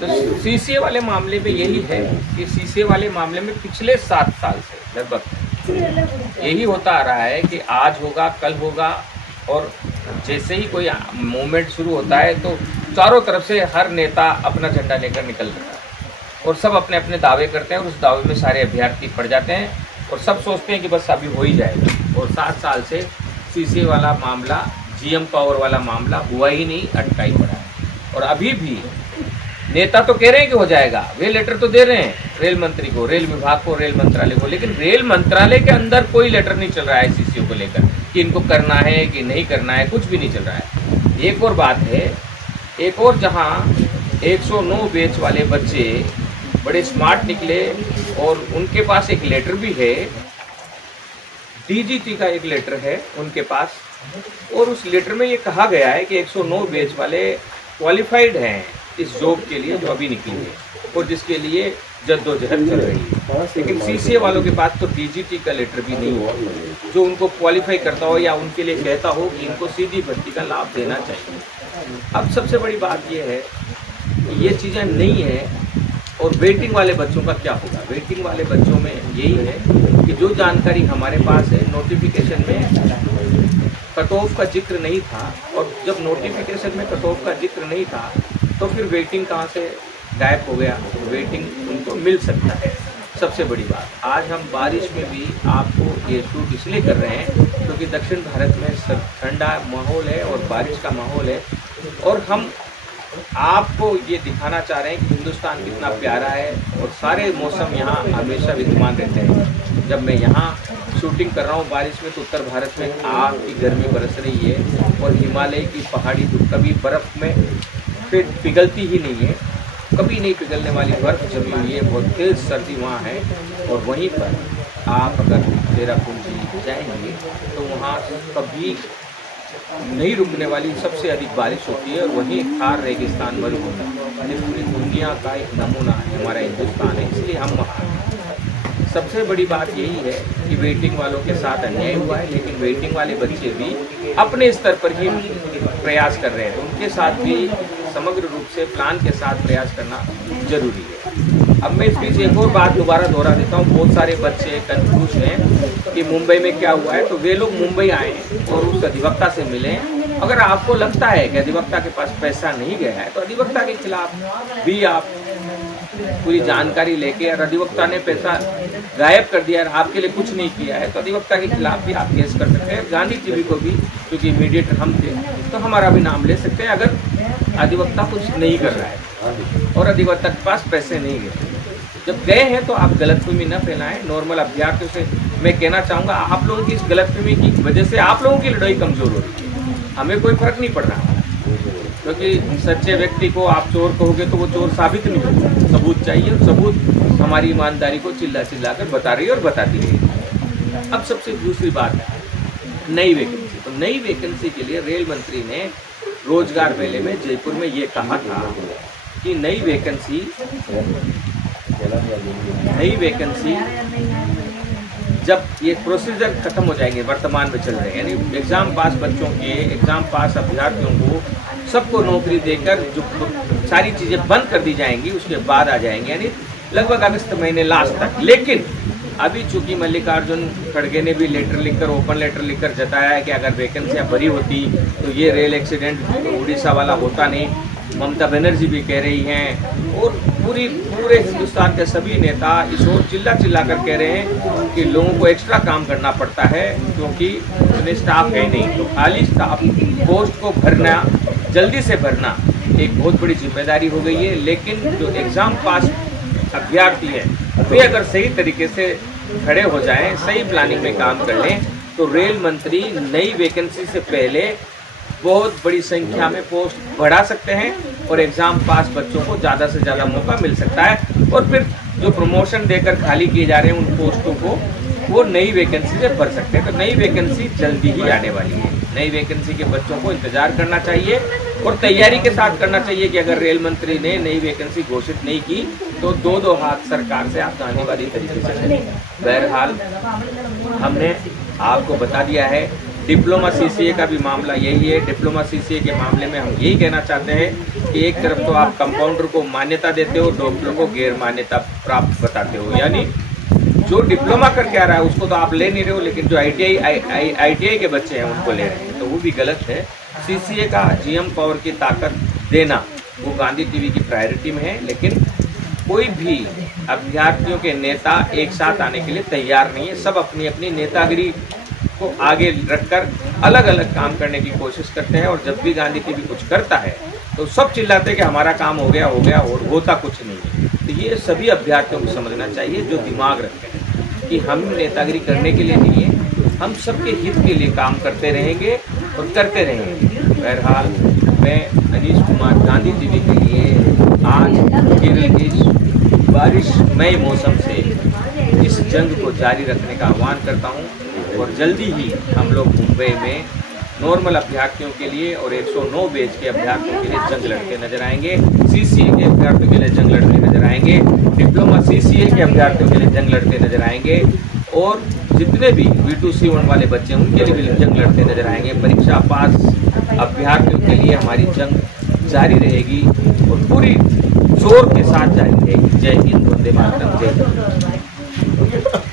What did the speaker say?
तो सीसीए वाले मामले में यही है कि सीसीए वाले मामले में पिछले 7 साल से लगभग यही होता आ रहा है कि आज होगा, कल होगा, और जैसे ही कोई मूवमेंट शुरू होता है तो चारों तरफ से हर नेता अपना झंडा लेकर निकल जाता है और सब अपने अपने दावे करते हैं और उस दावे में सारे अभ्यर्थी पड़ जाते हैं और सब सोचते हैं कि बस अभी हो ही जाएगा। और 7 साल से सीसीए वाला मामला, जीएम पावर वाला मामला हुआ ही नहीं, अटका ही पड़ा है। और अभी भी नेता तो कह रहे हैं कि हो जाएगा, वे लेटर तो दे रहे हैं रेल मंत्री को, रेल विभाग को, रेल मंत्रालय को, लेकिन रेल मंत्रालय के अंदर कोई लेटर नहीं चल रहा है सीसीओ को लेकर कि इनको करना है कि नहीं करना है, कुछ भी नहीं चल रहा है। एक और बात है, एक और जहां 109 बैच वाले बच्चे बड़े स्मार्ट निकले और उनके पास एक लेटर भी है, डीजीटी का एक लेटर है उनके पास, और उस लेटर में ये कहा गया है कि 109 बैच वाले क्वालिफाइड हैं इस जॉब के लिए जो अभी निकली है और जिसके लिए जद्दोजहद चल रही है। लेकिन सीसीए वालों के पास तो डीजीटी का लेटर भी नहीं हो जो उनको क्वालिफाई करता हो या उनके लिए कहता हो कि इनको सीधी भर्ती का लाभ देना चाहिए। अब सबसे बड़ी बात यह है कि ये चीज़ें नहीं है। और वेटिंग वाले बच्चों का क्या होगा? वेटिंग वाले बच्चों में यही है कि जो जानकारी हमारे पास है, नोटिफिकेशन में कट ऑफ का जिक्र नहीं था, और जब नोटिफिकेशन में कट ऑफ का जिक्र नहीं था तो फिर वेटिंग कहाँ से गायब हो गया? वेटिंग उनको मिल सकता है। सबसे बड़ी बात, आज हम बारिश में भी आपको ये शूट इसलिए कर रहे हैं क्योंकि दक्षिण भारत में ठंडा माहौल है और बारिश का माहौल है, और हम आपको ये दिखाना चाह रहे हैं कि हिंदुस्तान कितना प्यारा है और सारे मौसम यहाँ हमेशा विद्यमान रहते हैं। जब मैं यहाँ शूटिंग कर रहा हूँ बारिश में तो उत्तर भारत में आग की गर्मी बरस रही है और हिमालय की पहाड़ी तो कभी बर्फ़ में फिर पिघलती ही नहीं है, कभी नहीं पिघलने वाली बर्फ़ जमी हुई है, बहुत तेज़ सर्दी वहाँ है। और वहीं पर आप अगर चेरापूंजी जाएंगे तो वहाँ कभी नहीं रुकने वाली सबसे अधिक बारिश होती है, और वहीं थार रेगिस्तान मरुभूमि यानी पूरी दुनिया का एक नमूना है हमारा हिंदुस्तान है, इसलिए हम वहाँ। सबसे बड़ी बात यही है कि वेटिंग वालों के साथ अन्याय हुआ है, लेकिन वेटिंग वाले बच्चे भी अपने स्तर पर ही प्रयास कर रहे हैं, तो उनके साथ भी समग्र रूप से प्लान के साथ प्रयास करना जरूरी है। अब मैं इस बीच एक और बात दोबारा दोहरा देता हूँ। बहुत सारे बच्चे कंफ्यूज हैं कि मुंबई में क्या हुआ है, तो वे लोग मुंबई आए और उस अधिवक्ता से मिले। अगर आपको लगता है कि अधिवक्ता के पास पैसा नहीं गया है तो अधिवक्ता के खिलाफ भी आप पूरी जानकारी लेके, और अधिवक्ता ने पैसा गायब कर दिया और आपके लिए कुछ नहीं किया है तो अधिवक्ता के खिलाफ भी आप केस कर सकते हैं। गांधी टीवी को भी, क्योंकि मीडिएटर हम थे, तो हमारा भी नाम ले सकते हैं अगर अधिवक्ता कुछ नहीं कर रहा है और अधिवक्ता के पास पैसे नहीं गए। जब गए हैं तो आप गलतफहमी न फैलाएं। नॉर्मल अभ्यर्थियों से मैं कहना चाहूँगा, आप लोगों की इस गलतफहमी की वजह से आप लोगों की लड़ाई कमज़ोर हो रही है, हमें कोई फर्क नहीं पड़ रहा, क्योंकि सच्चे व्यक्ति को आप चोर कहोगे तो वो चोर साबित नहीं होगा। सबूत चाहिए, और सबूत हमारी ईमानदारी को चिल्ला चिल्ला कर बता रही है और बताती है। अब सबसे दूसरी बात है नई वैकेंसी। तो नई वैकेंसी के लिए रेल मंत्री ने रोजगार मेले में जयपुर में ये कहा था कि नई वैकेंसी जब ये प्रोसीजर खत्म हो जाएंगे, वर्तमान में चल रहे हैं, यानी एग्ज़ाम पास बच्चों के, एग्ज़ाम पास अभ्यर्थियों को सबको नौकरी देकर जो सारी चीज़ें बंद कर दी जाएंगी उसके बाद आ जाएंगे, यानी लगभग अगस्त महीने लास्ट तक। लेकिन अभी चूंकि मल्लिकार्जुन खड़गे ने भी लेटर लिखकर, ओपन लेटर लिखकर जताया है कि अगर वैकेंसियाँ भरी होती तो ये रेल एक्सीडेंट उड़ीसा वाला होता नहीं। ममता बनर्जी भी कह रही हैं और पूरे हिंदुस्तान के सभी नेता इस ओर चिल्ला कर कह रहे हैं कि लोगों को एक्स्ट्रा काम करना पड़ता है क्योंकि उन्हें स्टाफ है नहीं। तो खाली स्टाफ पोस्ट को भरना, जल्दी से भरना एक बहुत बड़ी जिम्मेदारी हो गई है। लेकिन जो एग्ज़ाम पास अभ्यर्थी है वे अगर सही तरीके से खड़े हो जाएं, सही प्लानिंग में काम कर लें, तो रेल मंत्री नई वैकेंसी से पहले बहुत बड़ी संख्या में पोस्ट बढ़ा सकते हैं और एग्ज़ाम पास बच्चों को ज़्यादा से ज़्यादा मौका मिल सकता है। और फिर जो प्रमोशन देकर खाली किए जा रहे हैं उन पोस्टों को वो नई वैकेंसी से भर सकते हैं। तो नई वैकेंसी जल्दी ही आने वाली है। नई वैकेंसी के बच्चों को इंतज़ार करना चाहिए और तैयारी के साथ करना चाहिए कि अगर रेल मंत्री ने नई वैकेंसी घोषित नहीं की तो दो हाथ सरकार से आप गांधीवादी तरीके से करें। बहरहाल हमने आपको बता दिया है डिप्लोमा सीसीए का भी मामला यही है। डिप्लोमा सीसीए के मामले में हम यही कहना चाहते हैं कि एक तरफ तो आप कंपाउंडर को मान्यता देते हो, डॉक्टर को गैर मान्यता प्राप्त बताते हो, यानी जो डिप्लोमा करके आ रहा है उसको तो आप ले नहीं रहे हो, लेकिन जो आईटीआई के बच्चे हैं उनको ले रहे हैं, तो वो भी गलत है। सीसीए का जीएम पावर की ताकत देना वो गांधी टीवी की प्रायोरिटी में है, लेकिन कोई भी अभ्यर्थियों के नेता एक साथ आने के लिए तैयार नहीं है। सब अपनी अपनी नेतागिरी को आगे रखकर अलग अलग काम करने की कोशिश करते हैं, और जब भी गांधी टीवी कुछ करता है तो सब चिल्लाते हैं कि हमारा काम हो गया और होता कुछ नहीं है। तो ये सभी अभ्यर्थियों को समझना चाहिए जो दिमाग रखते हैं कि हम नेतागिरी करने के लिए नहीं है, हम सबके हित के लिए काम करते रहेंगे और करते रहेंगे। बहरहाल मैं अनीश कुमार गांधी टीवी के लिए आज केरल की बारिशमय मौसम से इस जंग को जारी रखने का आह्वान करता हूं, और जल्दी ही हम लोग मुंबई में नॉर्मल अभ्यर्थियों के लिए और 109 बैच के अभ्यर्थियों के लिए जंग लड़ते नजर आएंगे, सीसीए के अभ्यर्थियों के लिए जंग लड़ते नजर आएंगे, डिप्लोमा सीसीए के अभ्यर्थियों के लिए जंग लड़ते नजर आएंगे, और जितने भी V2C1 वाले बच्चे हैं उनके लिए भी जंग लड़ते नजर आएंगे। परीक्षा पास अभ्यर्थियों के लिए हमारी जंग जारी रहेगी और पूरी जोर के साथ जारी रहेगी। जय हिंद, वंदे मातरम, जय हिंद।